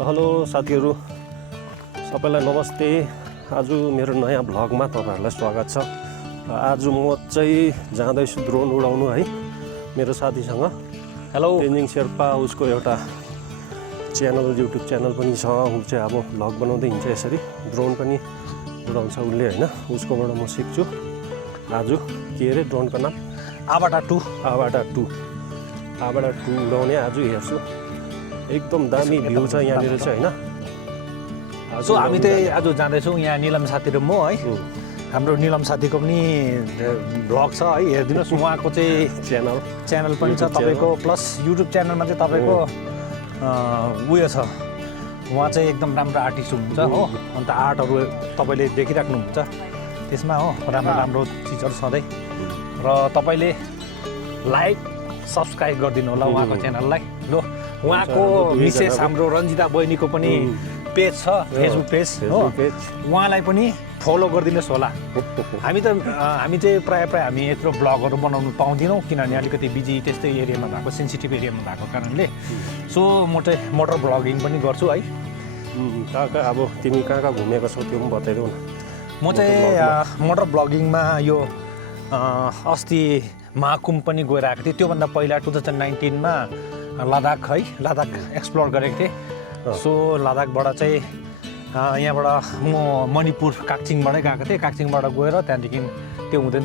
Hello साथीहरू सबैलाई नमस्ते। आज मेरो नयाँ भ्लगमा तपाईहरुलाई स्वागत छ। आज म चाहिँ जाँदैछु ड्रोन उडाउनु है मेरो साथीसँग। हेलो तेन्जिङ शेर्पा, उसको एउटा च्यानल युट्युब च्यानल पनि छ। उ चाहिँ अब भ्लग बनाउँदै हिँड्छ यसरी, ड्रोन पनि उडाउँछ उसले हैन। उसकोबाट म सिक्छु आज। के अरे ड्रोनको नाम? आबाटा 2 उडाउने आज हेर्छु। एकदम दामी भ्यू छ यहाँनिर चाहिँ हैन। सो हामी चाहिँ आज जाँदैछौँ यहाँ निलम साथी र म है। हाम्रो निलम साथीको पनि भ्लग छ है, हेरिदिनुहोस्। उहाँको चाहिँ च्यानल पनि छ तपाईँको, प्लस युट्युब च्यानलमा चाहिँ तपाईँको उयो छ। उहाँ चाहिँ एकदम राम्रो आर्टिस्ट हुनुहुन्छ हो। अन्त आर्टहरू तपाईँले देखिराख्नुहुन्छ त्यसमा हो, राम्रो राम्रो चिजहरू सधैँ। र तपाईँले लाइक सब्सक्राइब गरिदिनु होला उहाँको च्यानललाई। ल उहाँको मिसेस हाम्रो रन्जिता बहिनीको पनि पेज छ, फेसबुक पेज हो, उहाँलाई पनि फलो गरिदिनुहोस् होला। हामी चाहिँ प्रायः हामी यत्रो ब्लगहरू बनाउनु पाउँदैनौँ किनभने अलिकति बिजी त्यस्तै एरियामा भएको, सेन्सिटिभ एरियामा भएको कारणले। सो म चाहिँ मोटर ब्लगिङ पनि गर्छु है। कहाँ अब तिमी कहाँ घुमेको छौ त्यो पनि बताइदेऊ न। म चाहिँ मोटर ब्लगिङमा यो अस्ति महाकुम्भ पनि गएर आएको थिएँ। त्योभन्दा पहिला 2019मा लद्दाख है, लद्दाख एक्सप्लोर गरेको थिएँ। सो लद्दाखबाट चाहिँ यहाँबाट म मणिपुर काक्चिङबाटै गएको थिएँ। काक्चिङबाट गएर त्यहाँदेखि त्यो हुँदैन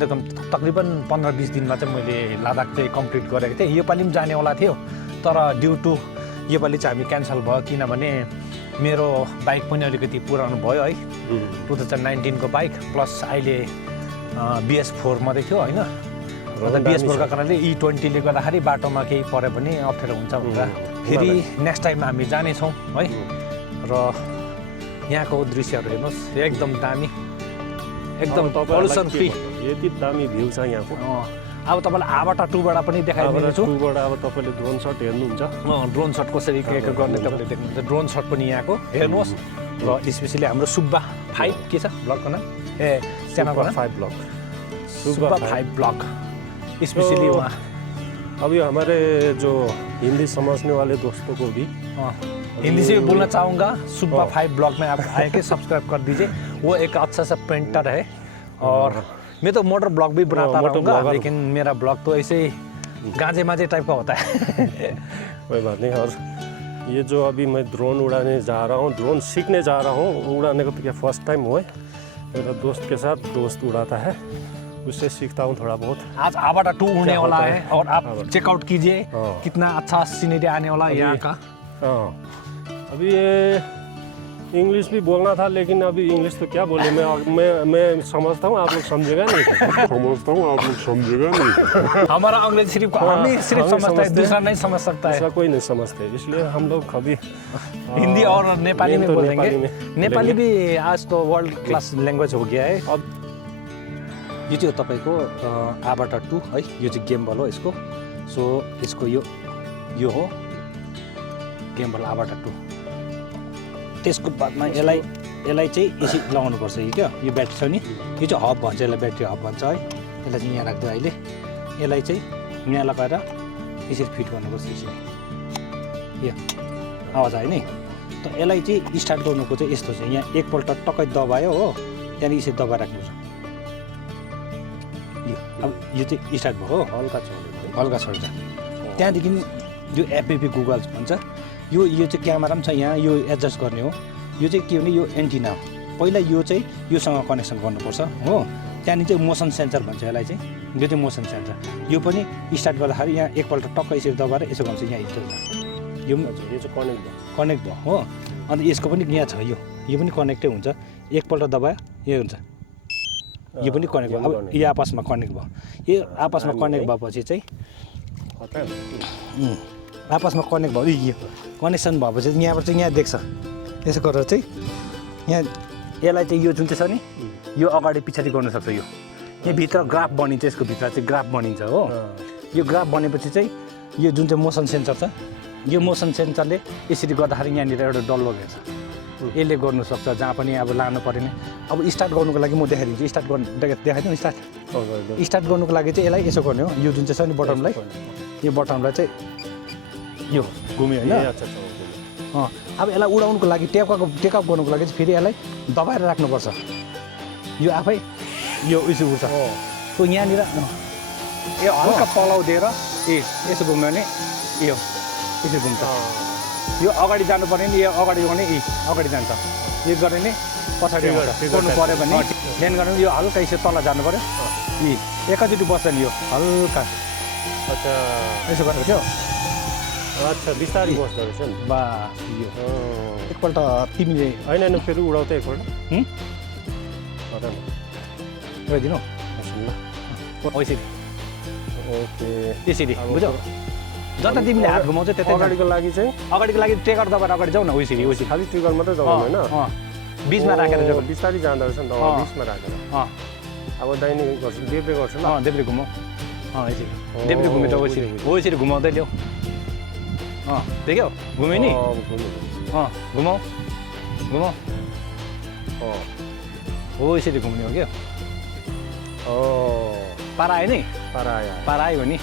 तकरिबन 15-20 दिनमा चाहिँ मैले लद्दाख चाहिँ कम्प्लिट गरेको थिएँ। योपालि पनि जानेवाला थियो तर ड्यु टु योपालि चाहिँ हामी क्यान्सल भयो किनभने मेरो बाइक पनि अलिकति पुरानो भयो है। 2019को बाइक प्लस अहिले BS4 मात्रै थियो होइन। अन्त BS4का कारणले E20ले गर्दाखेरि बाटोमा केही पऱ्यो भने अप्ठ्यारो हुन्छ भनेर फेरि नेक्स्ट टाइम हामी जानेछौँ है। र यहाँको दृश्यहरू हेर्नुहोस्, एकदम दामी, एकदम पल्युसन फ्री, यति दामी भ्यू छ यहाँको। अब तपाईँलाई आबाटा 2बाट पनि देखाइदिन्छु। अब तपाईँले ड्रोन सट हेर्नुहुन्छ। ड्रोन सट कसरी के गर्ने तपाईँले देख्नुहुन्छ। ड्रोन सट पनि यहाँको हेर्नुहोस्। र स्पेसली हाम्रो सुब्बा 5 के छ ब्लगको नाम, च्यानलको नाम 5 ब्लग, सुब्बा 5 ब्लग स्पेशली वहाँ। अब ये हमारे जो हिंदी समझने वाले दोस्तों को भी हिंदी से भी बोलना चाहूँगा। सुब्बा 5 ब्लॉग में आप आके सब्सक्राइब कर दीजिए। वो एक अच्छा सा पेंटर है और मैं तो मोटर ब्लॉग भी बनाता रहूँगा, लेकिन मेरा ब्लॉग तो ऐसे ही गांजे माजे टाइप का होता है। कोई बात नहीं। और ये जो अभी मैं ड्रोन उड़ाने जा रहा हूँ, ड्रोन सीखने जा रहा हूँ। उड़ाने को तो क्या फर्स्ट टाइम हुआ है, मेरा दोस्त के साथ, दोस्त उड़ाता है, उससे सीखता हूँ थोड़ा बहुत। आज आबाटा 2 उड़ने वाला है और आप चेकआउट कीजिए कितना अच्छा सीनरी आने वाला है यहाँ का। अभी ये इंग्लिश भी बोलना था लेकिन अभी इंग्लिश तो क्या बोले, मैं समझता हूँ, आप लोग समझेगा नहीं। हमारा अंग्रेजी सिर्फ हमें सिर्फ समझता है, दूसरा नहीं समझ सकता है। दूसरा कोई नहीं समझते, इसलिए हम लोग कभी हिंदी और नेपाली में बोलेंगे। नेपाली भी आज तो वर्ल्ड क्लास लैंग्वेज हो गया है। अब यो चाहिँ तपाईको आबाटा 2 है, यो चाहिँ गेमबल हो यसको। सो यसको यो हो गेमबल आबाटा 2। त्यसको बादमा यसलाई चाहिँ यसरी लगाउनुपर्छ यो क्या, यो ब्याट्री छ नि, यो चाहिँ हब भन्छ, यसलाई ब्याट्री हब भन्छ है। यसलाई चाहिँ यहाँ राख्दै अहिले यसलाई चाहिँ यहाँ लगाएर यसरी फिट गर्नुपर्छ यसरी। यो आवाज आयो नि। त यसलाई चाहिँ स्टार्ट गर्नुको चाहिँ यस्तो छ, यहाँ एकपल्ट टक्कै दबायो हो, त्यहाँदेखि यसरी दबाएर राख्नुपर्छ। अब यो चाहिँ स्टार्ट भयो, हल्का छोड्छ। त्यहाँदेखि यो एपीपी गुगल भन्छ, यो चाहिँ क्यामेरा पनि छ यहाँ, यो एडजस्ट गर्ने हो। यो चाहिँ के भने यो एन्टिना हो। पहिला यो चाहिँ योसँग कनेक्सन गर्नुपर्छ हो। त्यहाँदेखि चाहिँ मोसन सेन्सर भन्छ यसलाई चाहिँ, यो चाहिँ मोसन सेन्सर। यो पनि स्टार्ट गर्दाखेरि यहाँ एकपल्ट टक्क यसरी दबाएर यसो गर्छ, यहाँ हिँड्छ। यो चाहिँ कनेक्ट भयो हो। अन्त यसको पनि यहाँ छ, यो पनि कनेक्टै हुन्छ। एकपल्ट दबायो यो हुन्छ, यो पनि कनेक्ट भयो। अब यो आपसमा कनेक्ट भयो। यो आपसमा कनेक्ट भएपछि चाहिँ आपसमा कनेक्ट भयो, यो कनेक्सन भएपछि यहाँबाट चाहिँ यहाँ देख्छ। यसो गरेर चाहिँ यहाँ यसलाई चाहिँ यो जुन चाहिँ छ नि, यो अगाडि पछाडि गर्न सक्छ। यो भित्र ग्राफ बनिन्छ, यसको भित्र चाहिँ ग्राफ बनिन्छ हो। यो ग्राफ बनेपछि चाहिँ यो जुन चाहिँ मोसन सेन्सर छ, यो मोसन सेन्सरले यसरी गर्दाखेरि यहाँनिर एउटा डल्लो हेर्छ। यसले गर्नु सक्छ जहाँ पनि अब लानु परेन। अब स्टार्ट गर्नुको लागि म देखाइदिन्छु। स्टार्ट गर्नु देखाइदिउँ। स्टार्ट गर्नुको लागि चाहिँ यसलाई यसो गर्ने हो। यो जुन चाहिँ छ नि बटनलाई, यो बटनलाई चाहिँ यो घुम्यो होइन। अब यसलाई उडाउनुको लागि टेकअप गर्नुको लागि चाहिँ फेरि यसलाई दबाएर राख्नुपर्छ यो आफै यो उयो उड्छ सो यहाँनिर यो हल्का पलाउ दिएर यसो घुम्यो भने यो यसो घुम्छ यो अगाडि जानुपर्ने नि यो अगाडि गर्ने अगाडि जान्छ यो गर्ने नि पछाडि गर्नु पऱ्यो भने ल्यान्ड गर्नु यो हल्का यसो तल जानु पऱ्यो एकैचोटि बस्छ नि यो हल्का अच्छा यसो गरेर क्या अच्छा बिस्तारै बस्दो रहेछ नि बा यो एकपल्ट तिमीले होइन फेरि उडाउँदै एकपल्ट गइदिनु यसरी ओके यसरी बुझ्यौ जता तिमीले हात घुमाउँछ त्यतै अगाडिको लागि चाहिँ अगाडिको लागि ट्रेकर दबाएर अगाडि जाऊ न उसरी खालि ट्रिगर मात्रै दबाउनु होइन बिचमा राखेर जाऊ बिस्तारै जाँदो रहेछ नि त बिचमा राखेर अब दाहिने गर्छु देब्रे गर्छु ल देब्रे घुमाऊ यसरी देब्रे घुमे त यसरी घुमाउँदै ल्याऊ देख्यौ घुम्यो नि घुमाऊ हो यसरी घुम्ने हो क्या पारा आयो नि पारा आयो नि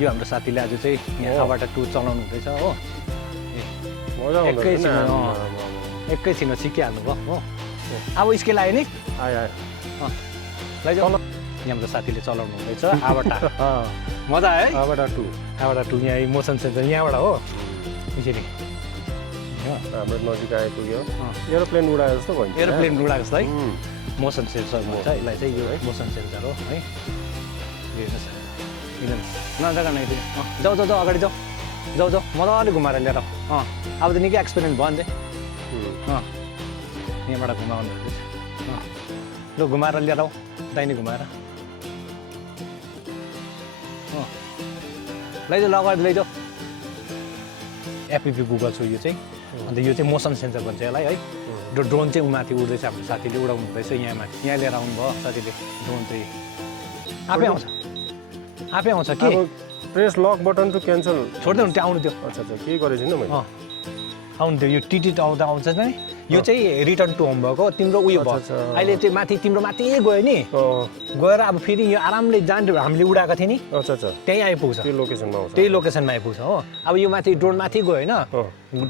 यो हाम्रो साथीले आज चाहिँ यहाँबाट टुर चलाउनु हुँदैछ हो एकैछिनमा सिकिहाल्नु भयो हो अब स्केल आयो नि आयो लैजाऊ यहाँ हाम्रो साथीले चलाउनु हुँदैछ आबाट मजा आयो है आबाट टु यहाँ मोसन सेन्सर यहाँबाट हो यसरी हाम्रो नजिक आइपुग्यो एरोप्लेन उडाए जस्तो भयो एरोप्लेन उडाएको जस्तो है मोसन सेन्सर भन्छ यसलाई चाहिँ यो है मोसन सेन्सर हो है नजगा नै जाऊ अगाडि जाऊ मजाले घुमाएर ल्याएर अब त निकै एक्सपिरियन्स भयो नि यहाँबाट घुमाउनु ल घुमाएर ल्याएर दाहिने घुमाएर लैजाऊ अगाडि लैजाऊ एपिपी गुगल छु यो चाहिँ अन्त यो चाहिँ मोसन सेन्सर भन्छ यसलाई है ड्रोन चाहिँ माथि उड्दैछ हाम्रो साथीले उडाउनु हुँदैछ यहाँ माथि यहाँ लिएर आउनुभयो साथीले ड्रोन चाहिँ आफै आउँछ के press lock button to cancel छोड्दैन त्यो आउनु त्यो अच्छा के गरेको छैन मैले आउनु त्यो यो टिटी आउँदा आउँछ नि यो चाहिँ रिटर्न टु होम भएको तिम्रो उयो भयो अहिले चाहिँ माथि तिम्रो माथि गयो नि गएर अब फेरि यो आरामले जान्छ हामीले उडाएको थियो नि त्यहीँ आइपुग्छ त्यही लोकेसनमा आइपुग्छ हो अब यो माथि ड्रोन माथि गयो होइन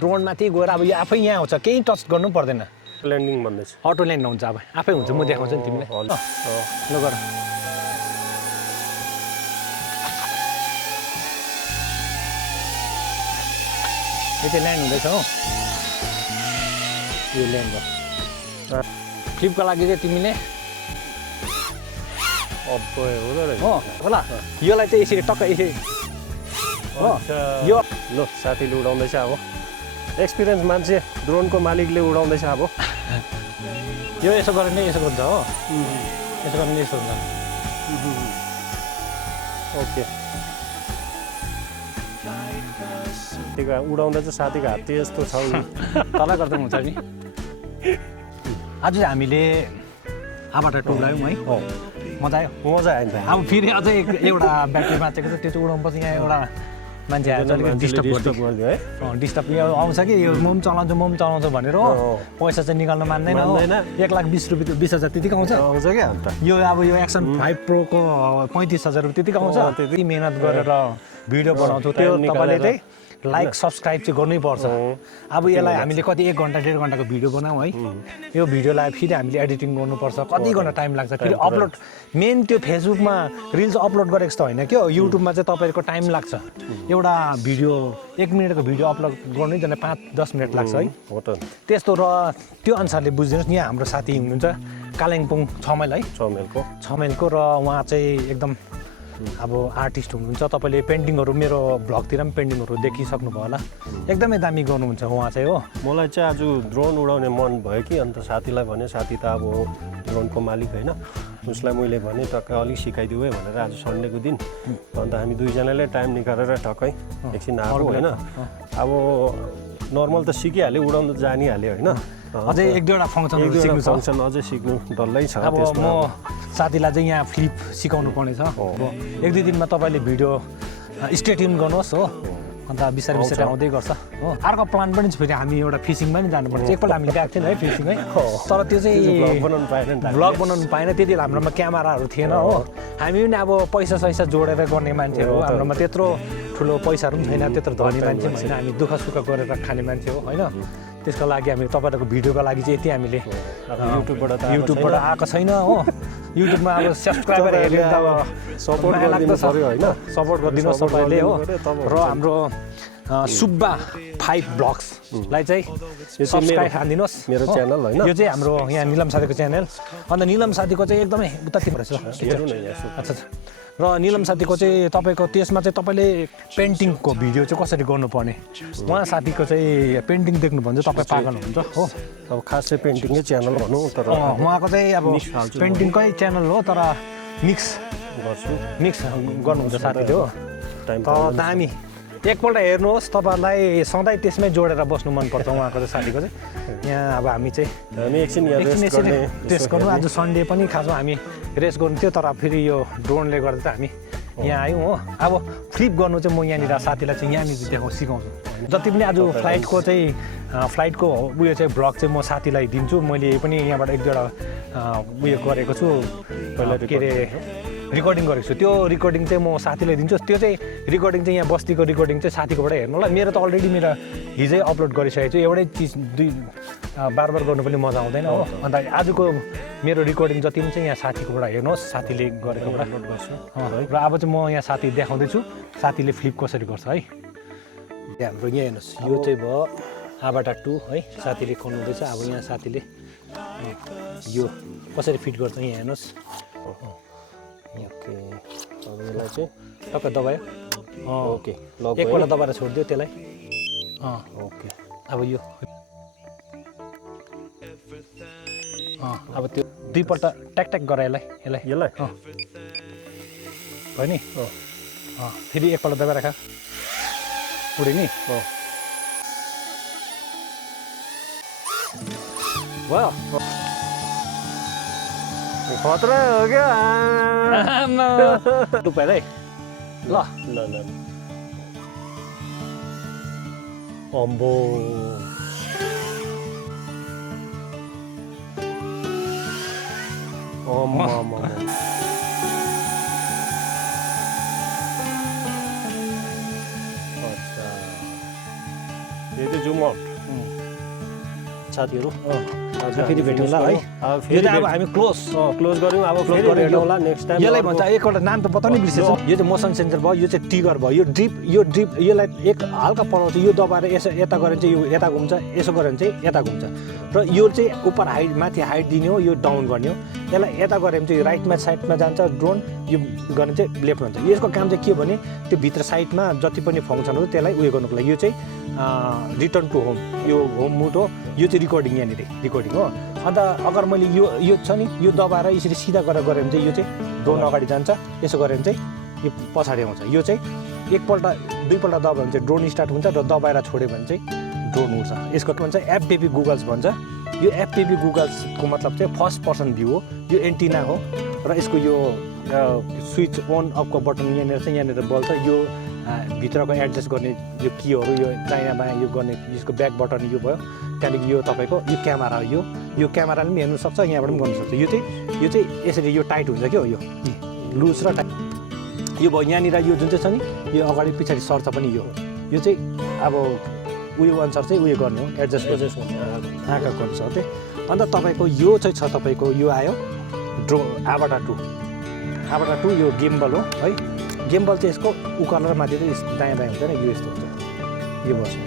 ड्रोन माथि गएर अब यो आफै यहाँ आउँछ केही टच गर्नु पर्दैन ल्यान्डिङ भन्दैछ अटो ल्यान्ड हुन्छ अब आफै हुन्छ म देखाउँछु नि तिमीलाई ल गर यो चाहिँ ल्यान्ड हुँदैछ हो यो ल्यान्ड भयो फ्लिपको लागि चाहिँ तिमीले हो होला योलाई चाहिँ यसरी टक्क यसरी हो यो ल साथीले उडाउँदैछ अब एक्सपिरियन्स मान्छे ड्रोनको मालिकले उडाउँदैछ अब यो यसो गरेर नै यसो गर्छ हो यसो गरेर नै यसो हुन्छ ओके उडाउँदा चाहिँ साथीको हात यस्तो छ तल गर्दा हुन्छ नि आज चाहिँ हामीले आबाट टुलायौँ है मजा आयो मजा आयो नि अब फेरि अझै एउटा ब्याट्री बाँचेको छ त्यो चाहिँ उडाउनुपर्छ यहाँ एउटा मान्छे आएर डिस्टर्ब गरिदियो है डिस्टर्ब यो आउँछ कि यो म पनि चलाउँछु भनेर हो पैसा चाहिँ निकाल्न मान्दैन हो 1,20,000 त्यतिको आउँछ क्या अन्त यो अब यो एक्सन 5 प्रोको 35,000 रुपियाँ त्यतिको आउँछ त्यति मिहिनेत गरेर भिडियो बनाउँछु त्यो तपाईँले चाहिँ लाइक सब्सक्राइब चाहिँ गर्नै पर्छ अब यसलाई हामीले कति 1 घन्टा 1.5 घन्टाको भिडियो बनाऊँ है यो भिडियोलाई फेरि हामीले एडिटिङ गर्नुपर्छ कति घन्टा टाइम लाग्छ फेरि अपलोड मेन त्यो फेसबुकमा रिल्स अपलोड गरेको जस्तो होइन क्या युट्युबमा चाहिँ तपाईँको टाइम लाग्छ एउटा भिडियो 1 मिनटको भिडियो अपलोड गर्नै झन् 5-10 मिनट लाग्छ है हो त त्यस्तो र त्यो अनुसारले बुझिदिनुहोस् यहाँ हाम्रो साथी हुनुहुन्छ कालिम्पोङ 6 माइल है 6 माइलको र उहाँ चाहिँ एकदम अब आर्टिस्ट हुनुहुन्छ तपाईँले पेन्टिङहरू मेरो भ्लगतिर पनि पेन्टिङहरू देखिसक्नुभयो होला एकदमै दामी गर्नुहुन्छ उहाँ चाहिँ हो मलाई चाहिँ आज ड्रोन उडाउने मन भयो कि अन्त साथीलाई भने साथी त अब ड्रोनको मालिक होइन उसलाई मैले भने टक्कै अलिक सिकाइदिऊ है भनेर आज सन्डेको दिन अन्त हामी दुईजनाले टाइम निकालेर टक्कै एकछिन आएको होइन अब नर्मल त सिकिहाल्यो उडाउनु जानिहाल्यो होइन अझै 1-2वटा फङ्सन अझै सिक्नु डल्लै छ अब म साथीलाई चाहिँ यहाँ फ्लिप सिकाउनु पर्ने छ 1-2 दिनमा तपाईँले भिडियो स्टे ट्युन गर्नुहोस् हो अन्त बिस्तारै बिस्तारै आउँदै गर्छ हो अर्को प्लान पनि छ फेरि हामी एउटा फिसिङमा पनि जानुपर्छ एकपल्ट हामीले गएको थियौँ है फिसिङ है तर त्यो चाहिँ भ्लग बनाउनु पाएन त्यति बेला हाम्रोमा क्यामेराहरू थिएन हो हामी पनि अब पैसा जोडेर गर्ने मान्छेहरू हाम्रोमा त्यत्रो ठुलो पैसाहरू पनि छैन, त्यत्रो धनी मान्छे पनि होइन, हामी दुःख सुख गरेर खाने मान्छे हो होइन। त्यसको लागि हामी तपाईँहरूको भिडियोको लागि चाहिँ यति हामीले युट्युबबाट आएको छैन हो। युट्युबमा अब सब्सक्राइबर हेरेर त अब सपोर्ट गरिदिनु पर्यो होइन, सपोर्ट गरिदिनुहोस् तपाईँले हो। र हाम्रो सुब्बा 5 ब्लग्सलाई चाहिँ सब्सक्राइब हानिदिनुहोस् मेरो च्यानल होइन। यो चाहिँ हाम्रो यहाँ निलम साथीको च्यानल। अन्त निलम साथीको चाहिँ एकदमै उतातिर रहेछ। अच्छा र निलम साथीको चाहिँ तपाईँको त्यसमा चाहिँ तपाईँले पेन्टिङको भिडियो चाहिँ कसरी गर्नुपर्ने, उहाँ साथीको चाहिँ पेन्टिङ देख्नुभयो भने चाहिँ तपाईँ पागल हुन्छ हो। अब खास चाहिँ पेन्टिङकै च्यानल भनौँ, तर उहाँको चाहिँ अब पेन्टिङकै च्यानल हो, तर मिक्स गर्नुहुन्छ साथीले हो। त दामी एकपल्ट हेर्नुहोस्, तपाईँहरूलाई सधैँ त्यसमै जोडेर बस्नु मनपर्छ उहाँको चाहिँ साथीको चाहिँ। यहाँ अब हामी चाहिँ एकछिन रेस्ट गर्नु। आज सन्डे पनि खासमा हामी रेस्ट गर्नु थियो, तर फेरि यो ड्रोनले गर्दा चाहिँ हामी यहाँ आयौँ हो। अब फ्लिप गर्नु चाहिँ म यहाँनिर साथीलाई चाहिँ यहाँनिर सिकाउँछु। जति पनि आज फ्लाइटको उयो चाहिँ भ्लग चाहिँ म साथीलाई दिन्छु। मैले पनि यहाँबाट एक दुईवटा उयो गरेको छु, पहिला के अरे रिकर्डिङ गरेको छु। त्यो रिकर्डिङ चाहिँ म साथीलाई दिन्छु। त्यो चाहिँ रिकर्डिङ चाहिँ यहाँ बस्तीको रिकर्डिङ चाहिँ साथीकोबाट हेर्नु होला। मेरो त अलरेडी मेरो हिजै अपलोड गरिसकेको छु। एउटै चिज बार गर्नु पनि मजा आउँदैन हो। अन्त आजको मेरो रिकर्डिङ जति पनि चाहिँ यहाँ साथीकोबाट हेर्नुहोस्, साथीले गरेकोबाट अपलोड गर्छु। र अब चाहिँ म यहाँ साथी देखाउँदैछु साथीले फ्लिप कसरी गर्छ है। हाम्रो यहाँ हेर्नुहोस्, यो चाहिँ भयो आबाटा 2 है, साथीले खोल्नुहुँदैछ। अब यहाँ साथीले यो कसरी फिट गर्छ यहाँ हेर्नुहोस्। ओके, अब यसलाई चाहिँ टक्क दबायो। ओके, एकपल्ट दबाएर छोडिदियो त्यसलाई। ओके, अब यो अब त्यो दुईपल्ट ट्याक गरायो यसलाई भयो नि। फेरि एकपल्ट दबाएर राख उड्यो नि। वाह खतरा हो क्या टुप्पाएर है। ल अम्बो अच्छा, यो चाहिँ जुम आउट साथीहरू। फेरि भेटौँला है। यो चाहिँ अब हामी क्लोज गऱ्यौँ। अब फेरि भेटौँला नेक्स्ट टाइम। यसलाई भन्छ एकपल्ट नाम त बताउनै बिर्सेछु। यो चाहिँ मोसन सेन्सर भयो, यो चाहिँ टिगर भयो, यो ड्रिप यसलाई एक हल्का पलाउँछ। यो दबाएर यसो यता गऱ्यो भने चाहिँ यो यता घुम्छ, यसो गऱ्यो भने चाहिँ यता घुम्छ। र यो चाहिँ उपर माथि हाइट दिने हो, यो डाउन गर्ने हो। यसलाई यता गऱ्यो भने चाहिँ राइटमा साइडमा जान्छ ड्रोन, यो गर्ने चाहिँ लेफ्ट हुन्छ। यसको काम चाहिँ के हो भने त्यो भित्र साइडमा जति पनि फङ्सनहरू त्यसलाई उयो गर्नुको लागि यो चाहिँ रिटर्न टु होम, यो होम मुड हो। यो चाहिँ रिकर्डिङ यहाँनिर रिकर्डिङ हो। अन्त अगर मैले यो छ नि, यो दबाएर यसरी सिधा गरेर गऱ्यो भने चाहिँ यो चाहिँ ड्रोन अगाडि जान्छ, यसो गऱ्यो भने चाहिँ यो पछाडि आउँछ। यो चाहिँ एकपल्ट दुईपल्ट दबायो भने चाहिँ ड्रोन स्टार्ट हुन्छ, र दबाएर छोड्यो भने चाहिँ ड्रोन उड्छ। यसको के भन्छ एफटिपी गुगल्स भन्छ। यो एफटिपी गुगल्सको मतलब चाहिँ फर्स्ट पर्सन भ्यू हो। यो एन्टिना हो र यसको यो स्विच अन अफको बटन यहाँनिर चाहिँ यहाँनिर बल्छ। यो भित्रको एडजस्ट गर्ने यो कीहरू, यो दायाँ बायाँ यो गर्ने यसको ब्याक बटन यो भयो। त्यहाँदेखि यो तपाईँको यो क्यामेरा हो। यो क्यामेराले पनि हेर्नु सक्छ, यहाँबाट पनि गर्नु सक्छ। यो चाहिँ यसरी यो टाइट हुन्छ क्या हो, यो लुज र टाइट यो भयो। यहाँनिर यो जुन चाहिँ छ नि, यो अगाडि पछाडि सर्छ पनि। यो चाहिँ अब उयो अनुसार चाहिँ उयो गर्ने हो, एडजस्ट हुन्छ आँखाको अनुसार चाहिँ। अन्त तपाईँको यो चाहिँ छ, तपाईँको यो आयो आबाटा 2 यो गेम्बल हो है। गेम्बल चाहिँ यसको उकालो र माथि चाहिँ दायाँ बायाँ हुँदैन, यो यस्तो हुन्छ। यो बस्नु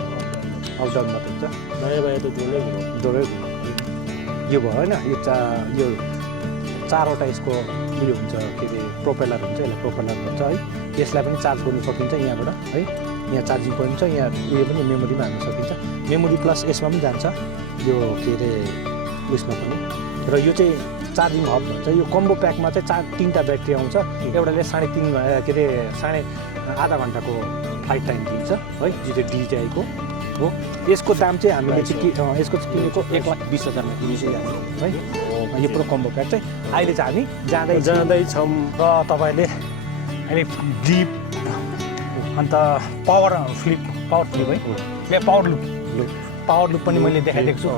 अप डाउन मात्र हुन्छ, दायाँ बायाँ त डोरै यो भयो होइन। यो चारवटा यसको उयो हुन्छ, के अरे प्रोपेलर हुन्छ, यसलाई प्रोपेलर भन्छ है। यसलाई पनि चार्ज गर्नु सकिन्छ यहाँबाट है। यहाँ चार्जिङ पोइन्ट छ, यहाँ उयो पनि मेमोरीमा हाल्नु सकिन्छ। मेमोरी प्लस यसमा पनि जान्छ, यो के अरे उयसमा पनि। र यो चाहिँ चार्जिङ हब भन्छ। यो कम्बो प्याकमा चाहिँ 3टा ब्याट्री आउँछ। एउटाले 3.5 के अरे आधा घन्टाको फ्लाइट टाइम दिन्छ है, जो चाहिँ DJI-को हो। यसको दाम चाहिँ हामीले चाहिँ यसको किनेको 1,20,000मा किनेको है। यो पुरो कम्बो प्याक चाहिँ अहिले चाहिँ हामी जाँदैछौँ। र तपाईँले अहिले ड्रिप अन्त पावर फ्लिप है, पावर लुप पनि मैले देखाइदिएको छु।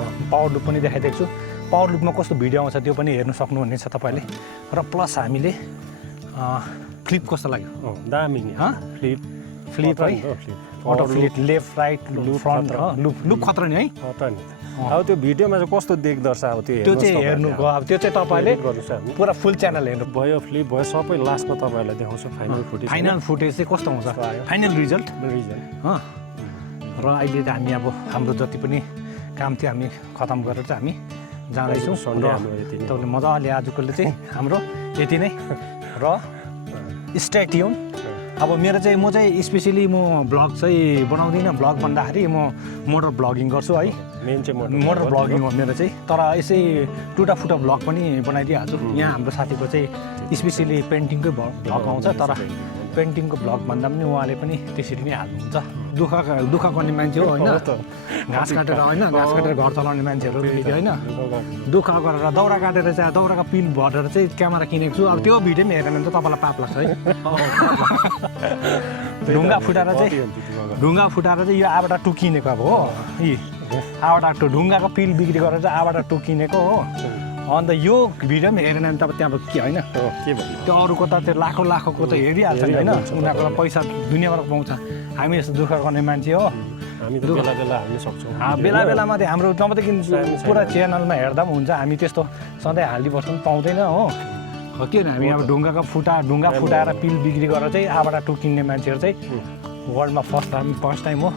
पावर लुपमा कस्तो भिडियो आउँछ त्यो पनि हेर्नु सक्नुहुनेछ तपाईँले। र प्लस हामीले फ्लिप कस्तो लाग्यो? दामी नि फ्लिप फ्लिप है auto flip left right front loop खतरा नि है अब त्यो भिडियोमा चाहिँ कस्तो देख्दो रहेछ अब त्यो चाहिँ हेर्नुको अब त्यो चाहिँ तपाईँले पुरा फुल च्यानल हेर्नु भयो फ्लिप भयो सबै लास्टमा तपाईँहरूलाई देखाउँछु फाइनल फुटेज चाहिँ कस्तो हुन्छ फाइनल रिजल्ट र अहिले त हामी अब हाम्रो जति पनि काम थियो हामी खतम गरेर चाहिँ हामी जाँदैछौँ र तपाईँले मजाले आजकोले चाहिँ हाम्रो यति नै र स्टे ट्युन अब मेरो चाहिँ म चाहिँ स्पेसली म ब्लग चाहिँ बनाउँदिनँ ब्लग भन्दाखेरि म मोटर ब्लगिङ गर्छु है मेन चाहिँ मोटर ब्लगिङ हो मेरो चाहिँ तर यसै टुटा फुटा ब्लग पनि बनाइदिइहाल्छु यहाँ हाम्रो साथीको चाहिँ स्पेसली पेन्टिङकै ब्लग आउँछ तर पेन्टिङको ब्लग भन्दा पनि उहाँले पनि त्यसरी नै हाल्नुहुन्छ दुःख गर्ने मान्छे हो होइन घाँस काटेर होइन घाँस काटेर घर चलाउने मान्छेहरू होइन दुःख गरेर दाउरा काटेर चाहिँ दाउराको पिल भरेर चाहिँ क्यामेरा किनेको छु अब त्यो भिडियो पनि हेरेन भने त तपाईँलाई पाप लाग्छ है ढुङ्गा फुटाएर चाहिँ यो आबाट टुकिनेको अब हो यी आबाट ढुङ्गाको पिल बिक्री गरेर चाहिँ आबाट टुकिनेको हो अन्त यो भिडियो पनि हेरेन भने त त्यहाँ के होइन के भन्नु त्यो अरूको त त्यो लाखौँको त हेरिहाल्छ नि होइन उनीहरूको पैसा दुनियाँबाट पाउँछ हामी यस्तो दुःख गर्ने मान्छे हो हामी त बेला बेला हाल्न सक्छौँ बेला बेलामा चाहिँ हाम्रो नभएदेखि पुरा च्यानलमा हेर्दा पनि हुन्छ हामी त्यस्तो सधैँ हालिबस्नु पनि पाउँदैन हो के भने हामी अब ढुङ्गा फुटाएर पिल बिक्री गरेर चाहिँ आबाट टुकिने मान्छेहरू चाहिँ वर्ल्डमा फर्स्ट टाइम हो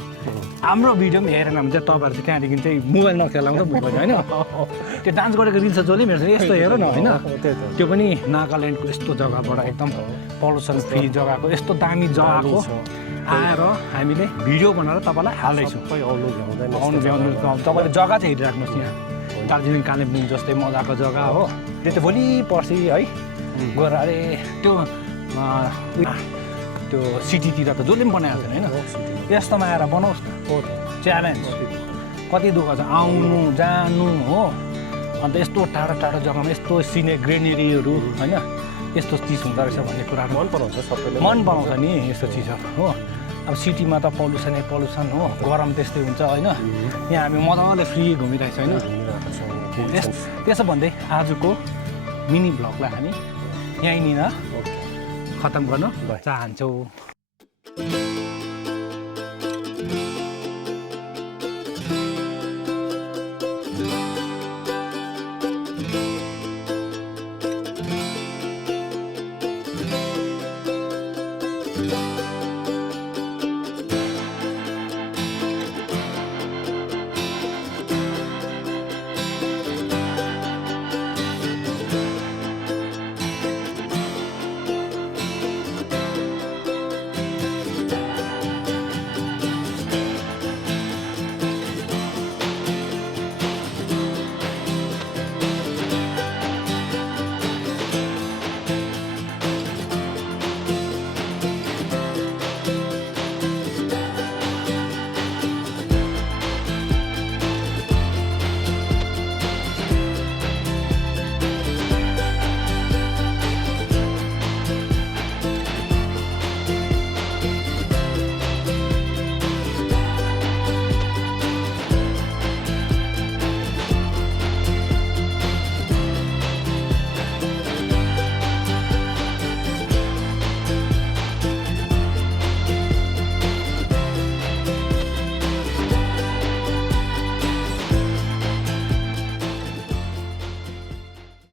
हाम्रो भिडियो पनि हेरेन भने चाहिँ तपाईँहरू चाहिँ त्यहाँदेखि चाहिँ मोबाइल नखेलाउँदा भयो होइन त्यो डान्स गरेको रिल्स जसले पनि हेर्छ यस्तो हेर न होइन त्यो पनि नागाल्यान्डको यस्तो जग्गाबाट एकदम पल्युसन फ्री जग्गाको यस्तो दामी जग्गाको आएर हामीले भिडियो बनाएर तपाईँलाई हाल्दैछौँ आउनु भ्याउनु तपाईँले जग्गा चाहिँ हेरिराख्नुहोस् यहाँ दार्जिलिङ कालिम्पोङ जस्तै मजाको जग्गा हो त्यो चाहिँ भोलि पर्सि है गएर अरे त्यो सिटीतिर त जसले पनि बनाएको छैन होइन यस्तोमा आएर बनाओस् च्यालेन्ज कति दुःख छ आउनु जानु हो अन्त यस्तो टाढो टाढो जग्गामा यस्तो सिने ग्रेनेरीहरू होइन यस्तो चिज हुँदो रहेछ भन्ने कुराहरू मन पराउँछ सबैले मन पराउँछ नि यस्तो चिजहरू हो अब सिटीमा त पल्युसन हो गरम त्यस्तै हुन्छ होइन यहाँ हामी मजाले फ्री घुमिरहेछ होइन त्यसो भन्दै आजको मिनी भ्लगलाई हामी यहीँनिर खतम गर्न चाहन्छौँ।